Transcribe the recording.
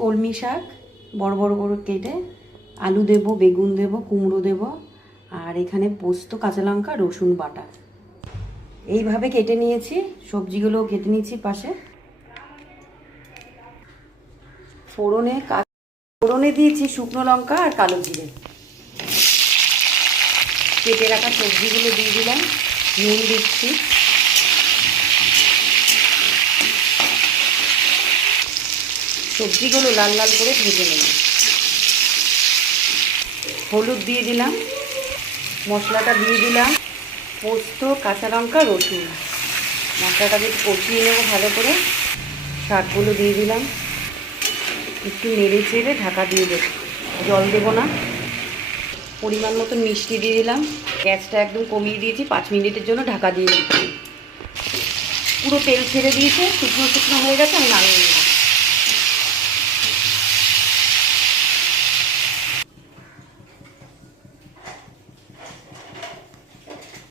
কলমি শাক বড় বড় করে কেটে, আলু দেব, বেগুন দেব, কুমড়ো দেব, আর এখানে পোস্ত, কাঁচা লঙ্কা, রসুন বাটা এইভাবে কেটে নিয়েছি। সবজিগুলো কেটে নিয়েছি পাশে। ফোড়নে দিয়েছি শুকনো লঙ্কা আর কালো জিরে। কেটে রাখা সবজিগুলো দিয়ে দিলাম, নুন দিচ্ছি, সবজিগুলো লাল লাল করে ভেজে নেব। হলুদ দিয়ে দিলাম, মশলাটা দিয়ে দিলাম, পোস্ত, কাঁচা লঙ্কা, রসুন। মশলাটাকে কষিয়ে নেব ভালো করে। শাকগুলো দিয়ে দিলাম, একটু নেড়ে চেড়ে ঢাকা দিয়ে দেবো, জল দেবো না। পরিমাণ মতন মিষ্টি দিয়ে দিলাম। গ্যাসটা একদম কমিয়ে দিয়েছি, 5 মিনিটের জন্য ঢাকা দিয়ে দিচ্ছি। পুরো তেল ছেড়ে দিয়েছে, শুকনো শুকনো হয়ে গেছে, আমি নামিয়ে নিলাম।